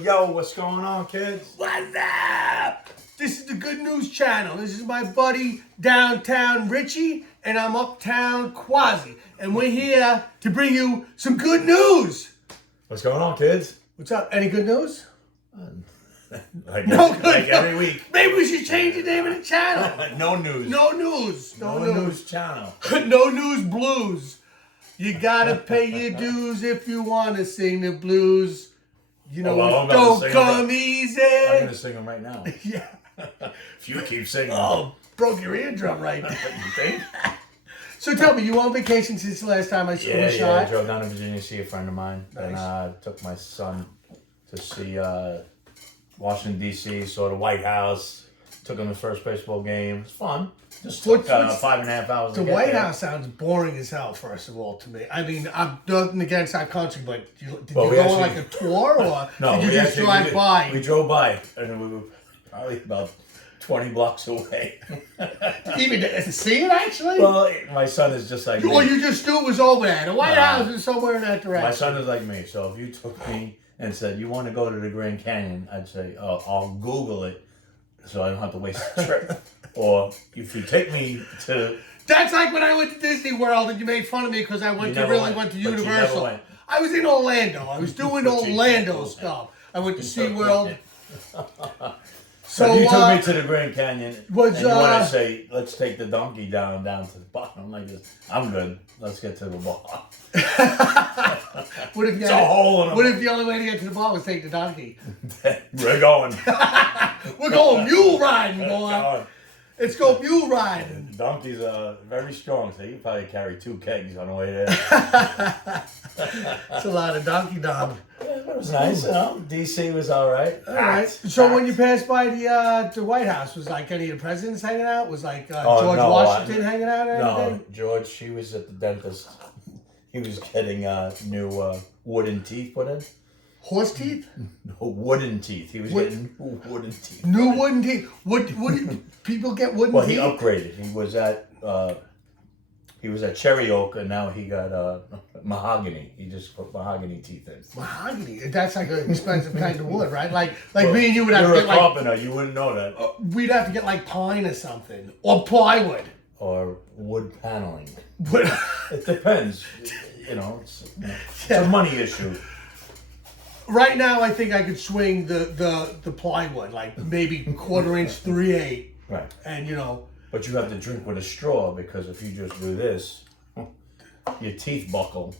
Yo, what's going on, kids? What's up? This is the Good News Channel. This is my buddy Downtown Richie, and I'm Uptown Quasi. And we're here to bring you some good news. What's going on, kids? What's up? Any good news? Like, No good like news. every week. Maybe we should change the name of the channel. No news. No news. No news channel. No news blues. You gotta pay your dues if you want to sing the blues. You know, I'm about to don't sing come them. easy. I'm going to sing them right now. Yeah. If you keep singing Oh, broke your eardrum right there. you think? So tell me, you on vacation since the last time I saw Yeah, a I shot? drove down to Virginia to see a friend of mine. Nice. Then took my son to see Washington, D.C., saw the White House. Took him to the first baseball game. It was fun. Just took 5.5 hours The to get White there. House sounds boring as hell, first of all, to me. I mean, I'm nothing against that country, but did Well, you we go on actually- like a tour, or No, did you we just actually drive did. by? We drove by, and we were probably about 20 blocks away. Even to see it, actually? Well, my son is just like me. Or you just knew it was over there. The White House is somewhere in that direction. My son is like me, so if you took me and said, you want to go to the Grand Canyon, I'd say, oh, I'll Google it so I don't have to waste the trip. Or if you take me to... That's like when I went to Disney World and you made fun of me because I went to went, but you never Universal. went. I was in Orlando. I was doing But you Orlando never stuff. I went to never SeaWorld. went. So you took me to the Grand Canyon, was, and you want to say, let's take the donkey down to the bottom. I'm like this. I'm good. Let's get to the bar. what if you It's a hole in a... What if the only way to get to the bar was take the donkey? We're going. We're going mule riding, boy. God. Let's go mule riding. The donkeys are very strong, so you probably carry 2 kegs on the way there. It's a lot of donkey dog. Yeah, it was nice, you know. DC was all right. All right. So when you passed by the White House, was like any of the presidents hanging out? Was like George no, Washington hanging out or anything? No, George, she was at the dentist. He was getting new wooden teeth put in. Horse teeth? No, wooden teeth. He was getting wooden teeth. New wooden teeth. Would people get wooden Well, teeth? he upgraded. He was at Cherry Oak, and now he got mahogany. He just put mahogany teeth in. Mahogany. That's like an expensive kind of wood, right? Like me and you would have You're to a get like carpenter. You wouldn't know that. we'd have to get like pine or something or plywood. Or wood paneling. But It depends. You know, it's a money issue. right now, I think I could swing the plywood, like maybe 1/4 inch, 3/8, Right. and you know. But you have to drink with a straw, because if you just do this, your teeth buckle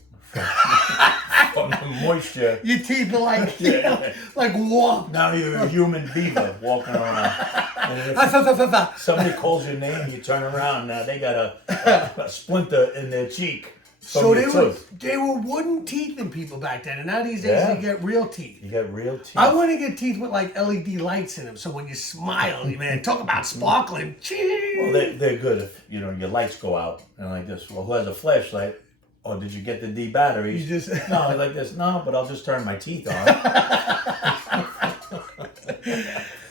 from the moisture. Your teeth are like, Yeah. like warm. Now you're a human beaver walking around. And if somebody calls your name, you turn around. Now they got a splinter in their cheek. So from your tooth. they were wooden teeth in people back then, and now these days Yeah. you get real teeth. You got real teeth. I want to get teeth with like LED lights in them, so when you smile, man, talk about sparkling. Well, they're good if your lights go out and like this. Well, who has a flashlight? Or did you get the D batteries? You just No, like this. No, but I'll just turn my teeth on.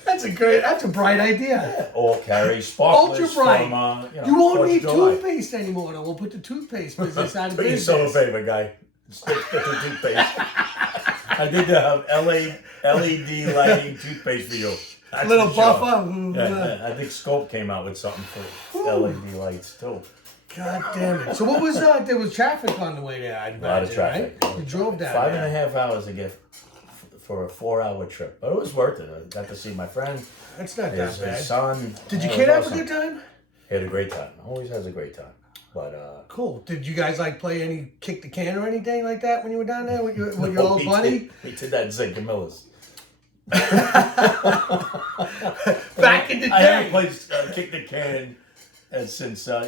That's a bright idea. Or carry sparklers Ultra bright. from, You won't 4th of need July. toothpaste anymore. Though. We'll put the toothpaste business out of Do yourself a business. favor, guy. Stick to toothpaste. I did have LED lighting toothpaste for you. That's Little for sure. buffer. Yeah, I think Scope came out with something for LED lights too. God damn it. So what was there was traffic on the way there, I'd imagine, A lot of traffic. right? You drove down 5.5 hours to get for a 4-hour trip, but it was worth it. I got to see my friend, That's not his that bad. son. Did your It kid was have a awesome. good time? He had a great time. Always has a great time. But Cool. Did you guys like play any kick the can or anything like that when you were down there with your old buddy? We did that in St. Camilla's. Back in the I haven't day. played kick the can since I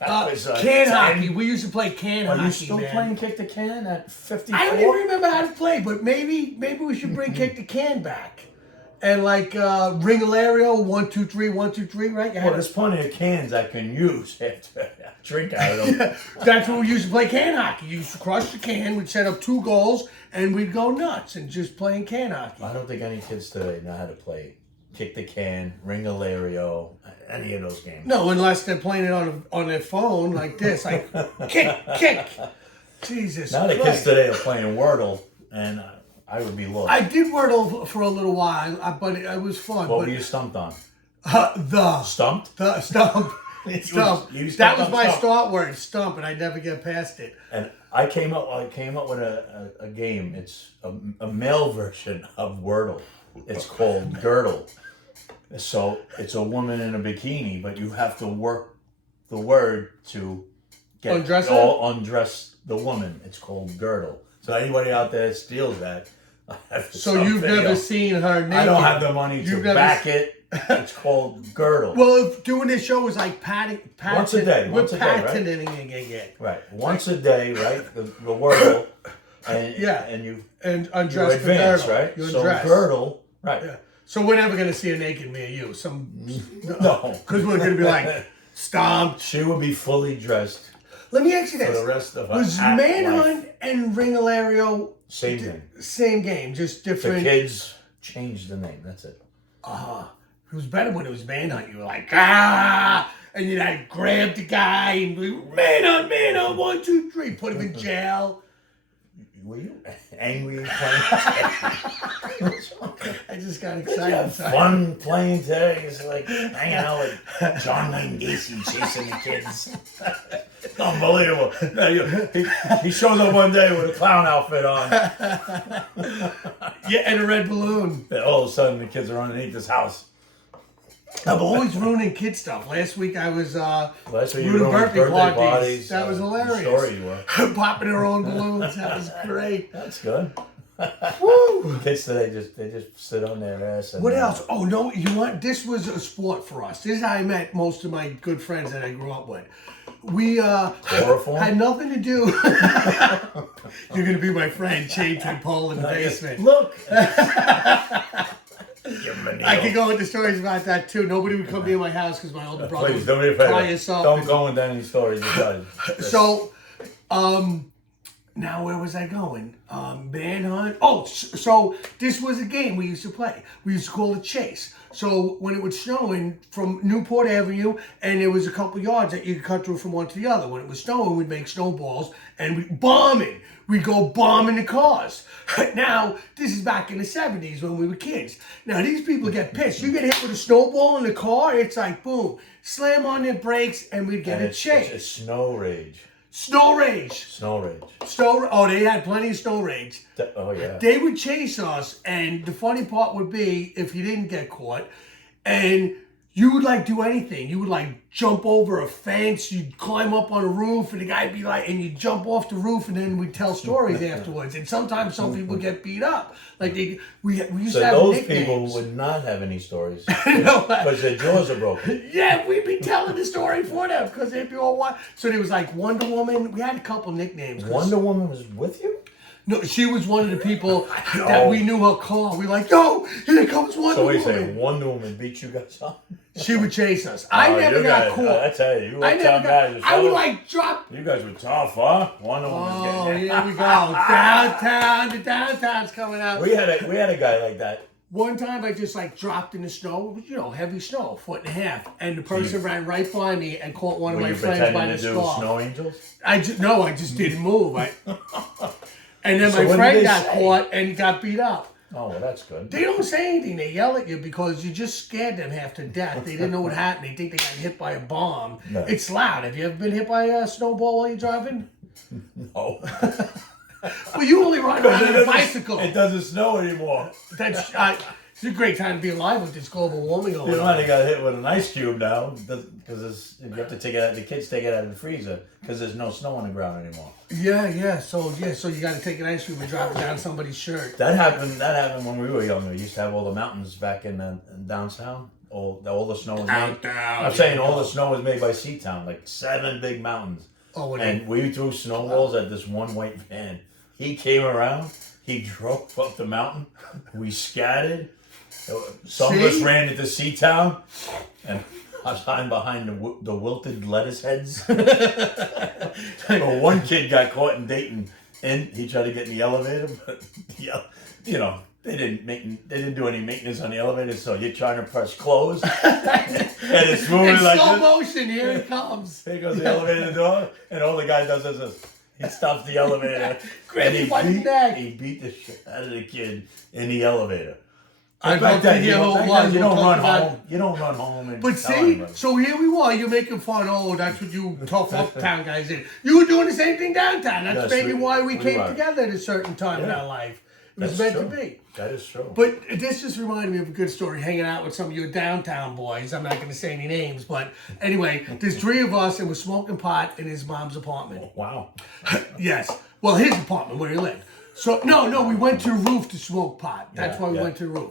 was, Can 10. hockey. We used to play can Are hockey, you still man. playing kick the can at 54? I don't even remember how to play, but maybe we should bring kick the can back. And like Ringalario, 1, 2, 3, 1, 2, 3, right? You had Well, to- there's plenty of cans I can use after I drink out of them. That's when we used to play can hockey. You used to crush the can, we'd set up 2 goals, and we'd go nuts and just playing can hockey. I don't think any kids today know how to play kick the can, Ringalario, any of those games. No, unless they're playing it on their phone like this, like kick. Jesus Now the kids Christ. today are playing Wordle, and I would be lost. I did Wordle for a little while, but it was fun. What but, were you stumped on? Stumped? You Stump. stumped That was on my stump. start word, stump, and I never get past it. And I came up with a game. It's a male version of Wordle. It's called Girdle. So it's a woman in a bikini, but you have to work the word to get undress the woman. It's called Girdle. So anybody out there that steals that, I have to So you've never seen her naked? I don't have the money to back it. It's called Girdle. Well, if doing this show is like once a day. We're patenting it. Right. Once a day, right? The Wordle. And, yeah. And you undress you advance, the girdle. Right? You so undress. Girdle, right. Yeah. So we're never going to see a naked me or you. No. Because we're going to be like, stomped. She will be fully dressed. Let me ask you this. For the rest of was Manhunt and Ringalario same game? Same game, just different. The kids changed the name. That's it. It was better when it was Manhunt. You were like, and you'd like grab the guy and be, Manhunt, 1, 2, 3, put him in jail. Were you angry playing? I just got excited. Have fun playing today. It's like hanging out with John Wayne Gacy chasing the kids. Unbelievable. He shows up one day with a clown outfit on. Yeah, and a red balloon. And all of a sudden, the kids are underneath this house. I'm always ruining kid stuff. Last week I was ruining birthday parties. That was hilarious. Story you were. Popping their own balloons. That was great. That's good. Woo! Kids today they just sit on their ass. And what else? Oh no! You know what? This was a sport for us. This is how I met most of my good friends that I grew up with. We had nothing to do. You're gonna be my friend, chained to a pole in the basement. Look. I could go into stories about that too. Nobody would come near my house because my older brother Please, would tie us up. Don't go into any stories. So, now where was I going? Manhunt. Oh, so this was a game we used to play. We used to call it Chase. So when it was snowing from Newport Avenue, and there was a couple yards that you could cut through from one to the other. When it was snowing, we'd make snowballs and we'd bombing. We'd go bombing the cars. Now, this is back in the 70s when we were kids. Now, these people get pissed. You get hit with a snowball in the car, it's like, boom, slam on their brakes, and we'd get a chase. It's snow rage. Snow rage. Oh, they had plenty of snow rage. Oh, yeah. They would chase us, and the funny part would be if you didn't get caught, and you would like do anything. You would like jump over a fence, you'd climb up on a roof, and the guy'd be like, and you'd jump off the roof, and then we'd tell stories afterwards. And sometimes some people get beat up. Like we used to have those nicknames. People would not have any stories because their jaws are broken. Yeah, we'd be telling the story for them because they'd be all wild. So there was like Wonder Woman. We had a couple nicknames. Wonder Woman was with you? No, she was one of the people that we knew her car. We were like, yo, here comes Wonder Woman. So wait, Wonder Woman beat you guys up? She would chase us. I never got caught. I tell you, I would like drop. You guys were tough, huh? Wonder Woman's getting here we go. Downtown, the downtown's coming out. We had a guy like that. One time I just like dropped in the snow, heavy snow, 1.5 feet, and the person ran right by me and caught one of my friends by the scarf. Snow angels? I just didn't move. And then my friend got caught and got beat up. Oh, well, that's good. They don't say anything. They yell at you because you just scared them half to death. They didn't know what happened. They think they got hit by a bomb. No. It's loud. Have you ever been hit by a snowball while you're driving? No. Well, you only ride on a bicycle. It doesn't snow anymore. It's a great time to be alive with this global warming going on. You might have got hit with an ice cube now because you have to take it out. The kids take it out of the freezer because there's no snow on the ground anymore. Yeah. So you got to take an ice cube and drop it down somebody's shirt. That happened when we were younger. We used to have all the mountains back in downtown. All the snow was made. I'm saying all the snow was made by Seatown, like 7 big mountains. Oh, and we threw snowballs at this one white van. He came around. He drove up the mountain. We scattered. Some of us ran into Seatown, and I was hiding behind the wilted lettuce heads. But one kid got caught in Dayton, and he tried to get in the elevator, but they didn't do any maintenance on the elevator, so you're trying to press close, and it's moving in like slow this. motion. Here it comes. Here goes the elevator door, and all the guy does is this. He stopped the elevator. Grabbed and him by the neck. He beat the shit out of the kid in the elevator. I'd Back love to then, hear who it back was. then, you We'll don't talk run about- home. You don't run home and But tell see, anybody. so here we are. You're making fun. Oh, that's what you tough uptown guys did. You were doing the same thing downtown. That's Yes, maybe why we we came were. together at a certain time in Yeah. our life. It was That's meant true. to be. That is true. But this just reminded me of a good story hanging out with some of your downtown boys. I'm not going to say any names, but anyway, there's 3 of us and we're smoking pot in his mom's apartment. Wow. Yes. Well, his apartment where he lived. So, no, we went to the roof to smoke pot. That's why we went to the roof.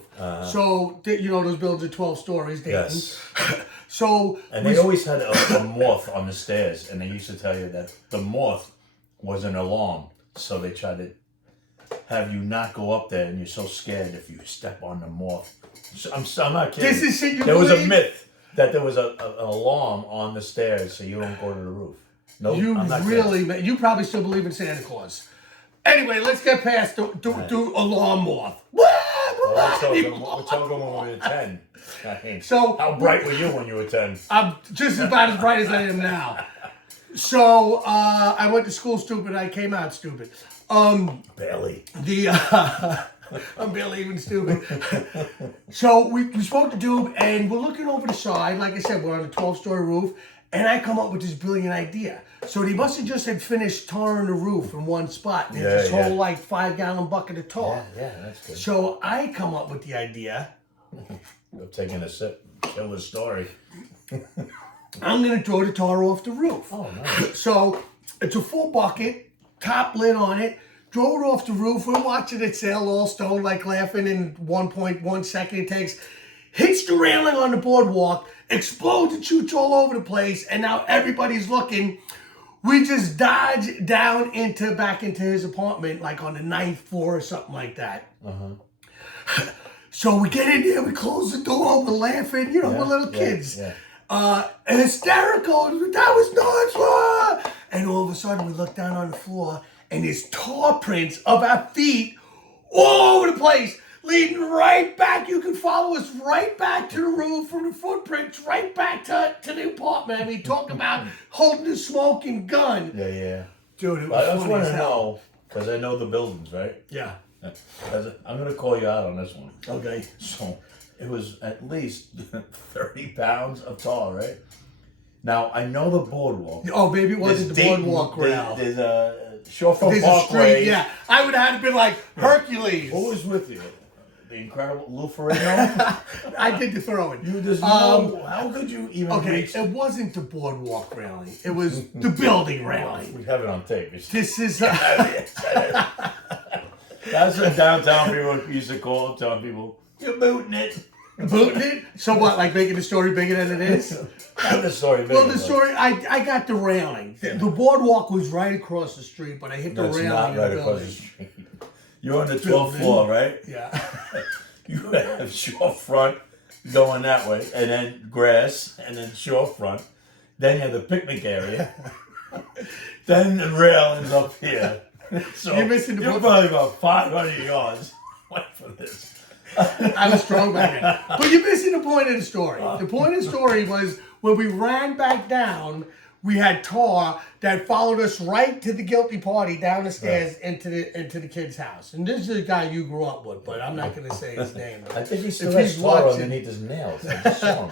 So, you know, those buildings are 12 stories, Dayton. Yes. So, And they always had a moth on the stairs, and they used to tell you that the moth was an alarm. So they tried to have you not go up there, and you're so scared if you step on the moth. So, I'm not kidding. This is shit you There was a believe? myth that there was an alarm on the stairs, so you don't go to the roof. No, you I'm not really, you probably still believe in Santa Claus. Anyway, let's get past the alarm moth. We're talking when we were 10. I mean, So- how bright were you when you were 10? I'm just about as bright as I am now. So I went to school stupid. I came out stupid. Barely. I'm barely even stupid. So we spoke to Doob, and we're looking over the side. Like I said, we're on a 12-story roof, and I come up with this brilliant idea. So they must have just had finished tarring the roof in one spot. And Yeah, this yeah. whole like 5-gallon bucket of tar. Yeah, that's good. So I come up with the idea. I'm taking a sip. Kill the story. I'm gonna throw the tar off the roof. Oh, nice. So it's a full bucket, top lid on it. Throw it off the roof. We're watching it sail all stone, like laughing in 1.1 second it takes. Hits the railing on the boardwalk, explodes and shoots all over the place, and now everybody's looking. We just dodge down back into his apartment, like on the 9th floor or something like that. So we get in there, we close the door, we're laughing, we're little kids. Yeah. Hysterical, that was nuts! And all of a sudden we look down on the floor and there's tar prints of our feet all over the place, leading right back. You can follow us right back to the roof from the footprints, right back to the apartment. I mean, talk about holding the smoking gun. Yeah. Dude, it was I just funny want as to hell. know, because I know the buildings, right? Yeah. I'm going to call you out on this one. Okay. So it was at least 30 pounds of tar, right? Now, I know the boardwalk. Oh, maybe it wasn't the boardwalk rail. There's a Shorefront There's a Parkway. street, yeah. I would have been like Hercules. Who was with you? The incredible Lou Ferrigno? I did the throwing. You just know. How could you even Okay, reach? it wasn't the boardwalk railing. It was the building railing. We have it on tape. This is... That's what downtown people used to call uptown people. You're booting it. Booting it? So what, like making the story bigger than it is? Have the story. Well, the story, I got the railing. The boardwalk was right across the street, but I hit the That's railing not in the right across the building. street. You're on the 12th Building. floor, right? Yeah. You have shorefront going that way, and then grass, and then shorefront. Then you have the picnic area. Then the railings up here. So You're missing the you're book. probably about 500 yards away from this. I was strong back then. But you're missing the point of the story. The point of the story was when we ran back down, we had tar that followed us right to the guilty party down the stairs into the kid's house. And this is a guy you grew up with, but I'm not going to say his name. I think he still If has he's tar watching- underneath his nails. I just saw him.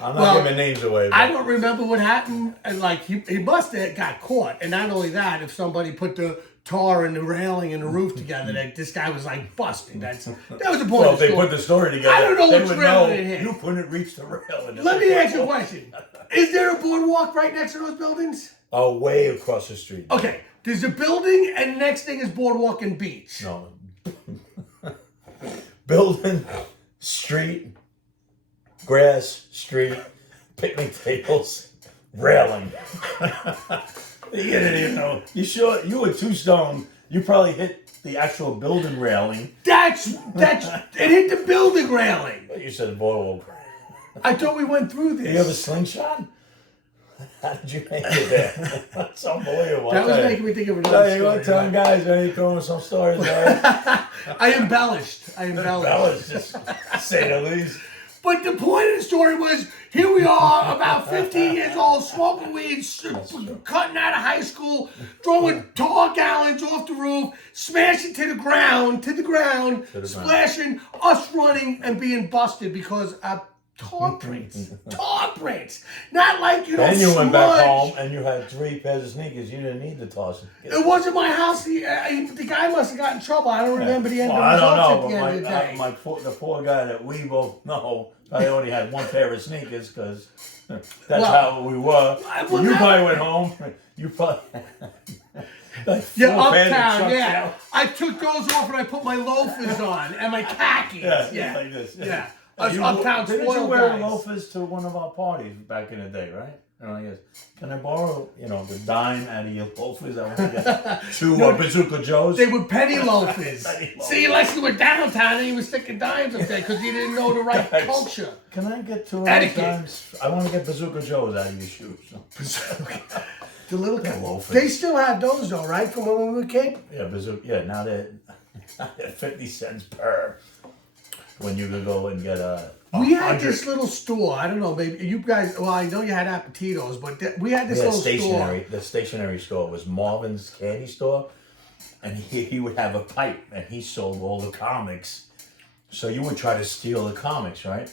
I'm not Well, giving names away. But I don't remember what happened. And like he must have got caught. And not only that, if somebody put the tar and the railing and the roof together, that this guy was like busted. That was the point well, of the if they story. put the story together, I don't know they which would railing know it hit. you couldn't reach the rail. Let me ask you a question. Is there a boardwalk right next to those buildings? Oh, way across the street. Okay, there's a building, and the next thing is boardwalk and beach. No. Building, street, grass, street, picnic tables, railing. You didn't even know. You sure you were 2 stone? You probably hit the actual building railing. That's it hit the building railing. You said boardwalk. I thought we went through this. You have a slingshot? How did you make it there? That's unbelievable. That was making me think of another You want story. telling guys, man, you throwing some stories, right? I embellished. That was just say the least. But the point of the story was, here we are, about 15 years old, smoking weed, cutting out of high school, throwing tar gallons off the roof, smashing to the ground, splashing, us running and being busted because of tar prints. Not like you don't Then you went back smudge. home and you had 3 pairs of sneakers. You didn't need the toss. It wasn't my house. The guy must have got in trouble. I don't remember the end Well, of I the don't results know, at the end of the day. the poor guy that we both know, I only had 1 pair of sneakers because that's Well, how we were. well, You that- probably went home. You probably like 4 Yeah, pairs of uptown, Chuck yeah. Taylor. I took those off and I put my loafers on and my khakis. Yeah, like this. Yeah. Us You- uptown Didn't you spoiled wear guys. loafers to one of our parties back in the day, right? And I guess, can I borrow, the dime out of your loafers? I want to get 2 Bazooka Joes. They were penny loafers. Penny loafers. See, unless you were downtown and you were sticking dimes up there because you didn't know the right culture. Can I get 2 Etiquette. dimes? I want to get Bazooka Joes out of your shoes. The little loafers. They still have those though, right? From when we were a kid? Yeah, Bazooka. Yeah, now they're 50 cents per. When you could go and get a. We had 100. this little store. I don't know, maybe you guys. Well, I know you had Appetitos, but we had this Yeah, little stationery. store. The stationery store was Marvin's Candy Store, and he would have a pipe, and he sold all the comics. So you would try to steal the comics, right?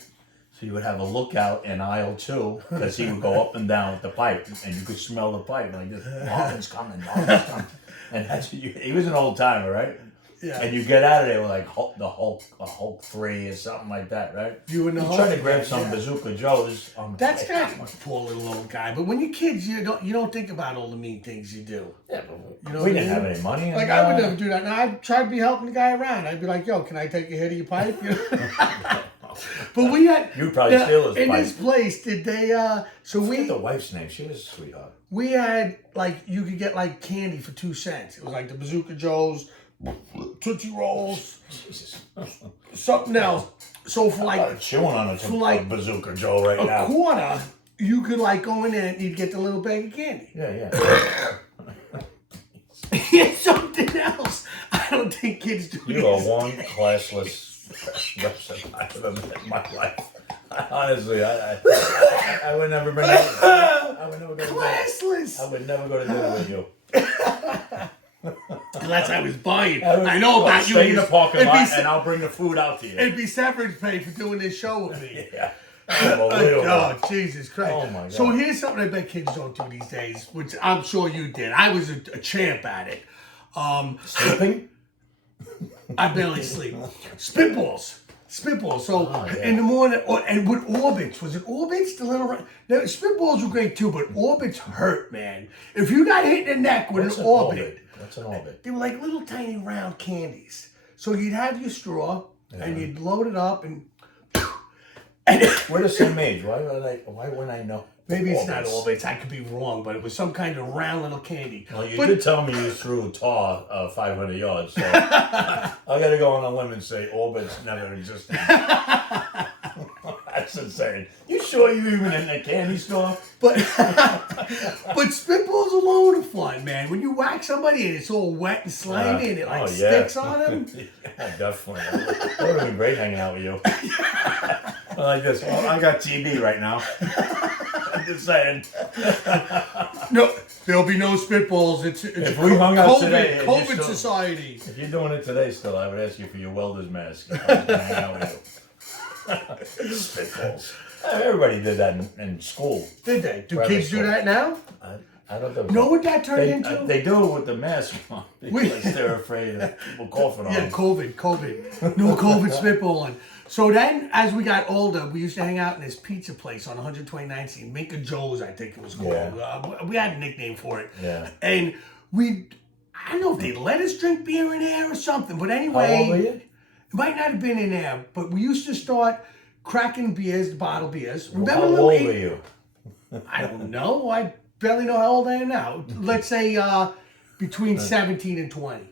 So you would have a lookout in aisle 2 because he would go up and down with the pipe, and you could smell the pipe like this. Marvin's coming, Marvin's coming, and that's he was an old timer, right? Yeah. And you get out of there with like Hulk 3 or something like that, right? You and the try to Hulk, grab some yeah. Bazooka Joes. That's kind of poor little old guy. But when you're kids, you don't think about all the mean things you do. Yeah, but You know we what I didn't mean? have any money. Like I would never do that. Now I'd try to be helping the guy around. I'd be like, "Yo, can I take a hit of your pipe?" You know? But we had. You'd probably steal his in pipe. this place. Did they? So What's we the wife's name? She was a sweetheart. we had like you could get like candy for 2 cents. It was like the Bazooka Joes, Tootsie Rolls, Jesus. something else. So for I'm like chewing on a like Bazooka Joe right a now. quarter, you could like go in there and you'd get the little bag of candy. Yeah. Here's something else. I don't think kids do You are this. one classless person I've ever met in my life. Honestly, I would never bring that. I would never go to dinner. Classless. I would never go to dinner with you. Unless I was buying. I know about you. Stay in the parking It'd be lot se- and I'll bring the food out to you. It'd be severance pay for doing this show with me. Yeah. Unbelievable. Oh, Jesus Christ. Oh, my God. So here's something I bet kids don't do these days, which I'm sure you did. I was a champ at it. Sleeping? I barely sleep. Spitballs. So Oh, yeah. in the morning, and with orbits, was it orbits? The little now, spitballs were great too, but orbits hurt, man. If you got hit in the neck with What's an orbit, What's an orbit? they were like little tiny round candies. So you'd have your straw and you'd load it up and We're the same age. Why wouldn't I know? maybe it's not orbits. I could be wrong, but it was some kind of round little candy. Well, you But- did tell me you threw tar 500 yards, so I got to go on a limb and say orbits never existed. That's insane. You sure you even in a candy store? But but spitballs are a load of fun, man. When you whack somebody and it's all wet and slimy and it like sticks on them. Yeah, definitely. That would have been great hanging out with you. Like this. Well, I got TB right now. I'm just saying. No, there'll be no spitballs. It's If we hung out COVID, today, and you COVID still- society. If you're doing it today still, I would ask you for your welder's mask. I was gonna hang out with you. Spitballs. Everybody did that in school. Did they? Do Private kids do school. that now? I don't know. Know what that turned into? They do it with the mask on because they're afraid of people coughing on Yeah, them. COVID. No COVID spitballing. So then, as we got older, we used to hang out in this pizza place on 129th Street, Minka Joe's, I think it was called. Yeah. We had a nickname for it. Yeah. And I don't know if they let us drink beer in there or something, but anyway. How old were you? It might not have been in there, but we used to start cracking beers, bottle beers. Remember How little old were you? I don't know. I barely know how old I am now. Let's say between 17 and 20.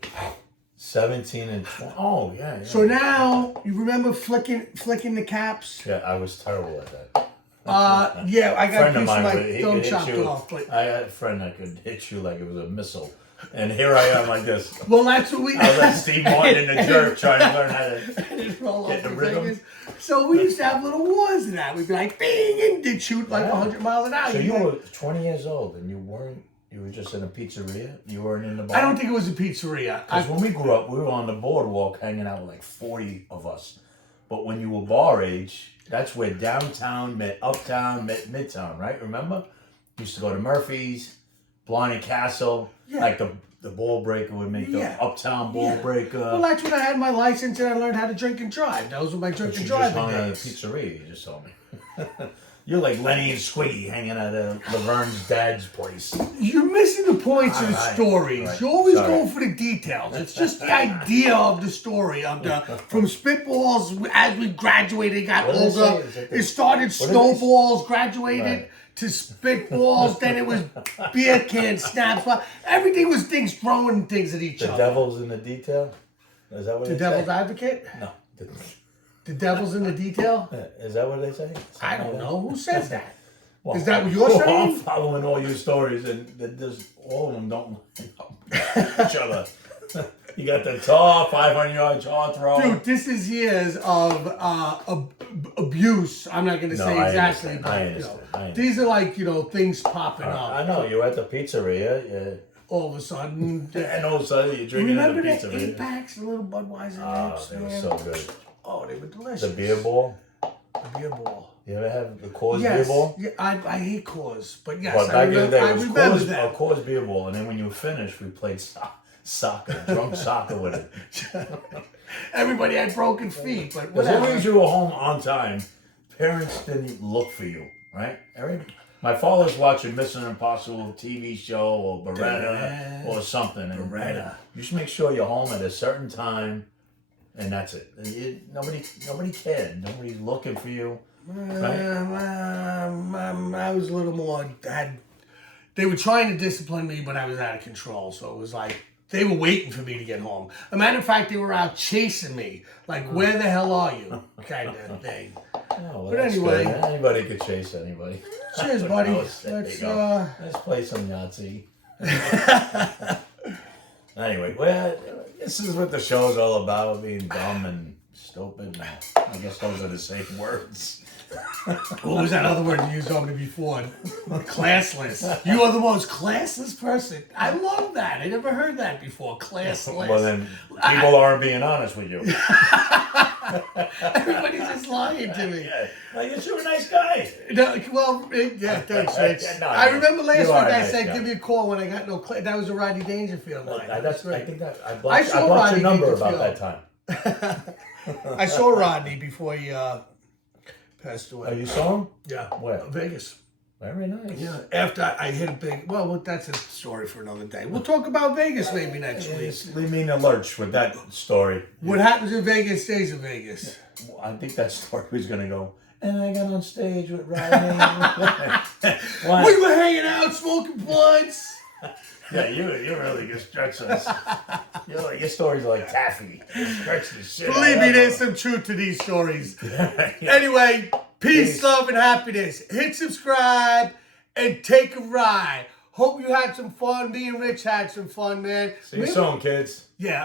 17 and 20. Oh, yeah. So now, you remember flicking the caps? Yeah, I was terrible at that. Yeah, I got Friend of used to mine, my he thumb could hit chopped you. off. But I had a friend that could hit you like it was a missile. And here I am like this. Well, that's what we. I was like Steve Martin in the jerk trying to learn how to roll get off the the rhythm. fingers. So we used to have little wars in that. We'd be like, bing, and they'd shoot like 100 miles an hour. So you were 20 years old and you were just in a pizzeria? You weren't in the bar? I don't think it was a pizzeria. Because when we grew up, we were on the boardwalk hanging out with like 40 of us. But when you were bar age, that's where downtown met uptown, met midtown, right? Remember? Used to go to Murphy's, Blind and Castle, like the ball breaker would make the uptown ball breaker. Well, that's when I had my license and I learned how to drink and drive. Those were my drink and drive days. You just hung at a pizzeria, you just told me. You're like Lenny and Squiggy hanging at Laverne's dad's place. You're missing the points of the stories. Right. You're always going for the details. It's just the idea of the story of the from Spitballs as we graduated, got older. It started Snowballs, graduated to Spitballs. Then it was beer can snaps. Everything was things throwing things at each other. The devil's in the detail. Is that what the devil's advocate? No. The devil's in the detail? Is that what they say? I don't know. Who says that? Well, is that what you're saying? I'm following all your stories, and there's all of them don't line up each other. You got the 500-yard jaw throw. Dude, this is years of abuse. I'm not going to say exactly, but these are like things popping up. I know you're at the pizzeria. All of a sudden, and all of a sudden you're drinking at the pizzeria. Remember the 8-packs, the little Budweiser nips? They were so good. Oh, they were delicious. The beer ball. The beer ball. You ever have the Coors beer ball? Yeah, I hate Coors, but yes, well, back in the day, it was that. A Coors beer ball, and then when you were finished, we played soccer, drunk soccer with it. Everybody had broken feet, but as long as you were home on time, parents didn't look for you, right? My father's watching Mission Impossible TV show or Beretta or something, and you just make sure you're home at a certain time. And that's it. Nobody cared. Nobody's looking for you. Right? I was a little more. They were trying to discipline me, but I was out of control. So it was like they were waiting for me to get home. As a matter of fact, they were out chasing me. Like, where the hell are you? Kind of thing. Oh, well, but anyway, good. Anybody could chase anybody. Cheers, buddy. Let's play some Yahtzee. Anyway, well, this is what the show's all about, being dumb and stupid. I guess those are the same words. What was that other word you used on me before? Classless. You are the most classless person. I love that. I never heard that before. Classless. Well, then people aren't being honest with you. Everybody's just lying to me. Like, you're a nice guy. No, well, thanks, Rich. No, I remember last week I said, guy. give me a call when I got no class. That was a Rodney Dangerfield line. I think that I blocked your number about that time. I saw Rodney before he passed away. Oh, you saw him? Yeah. Where? Vegas. Very nice. Yeah. After I hit a big. Well, that's a story for another day. We'll talk about Vegas maybe next week. Leave me in a lurch with that story. What happens in Vegas stays in Vegas. Well, I think that story was going to go. And I got on stage with Rodney. We were hanging out, smoking blunts. Yeah, you really just stretch us. Your stories are like taffy. You stretch the shit. Believe me, there's some truth to these stories. Anyway, peace, love, and happiness. Hit subscribe and take a ride. Hope you had some fun. Me and Rich had some fun, man. See you soon, kids. Yeah.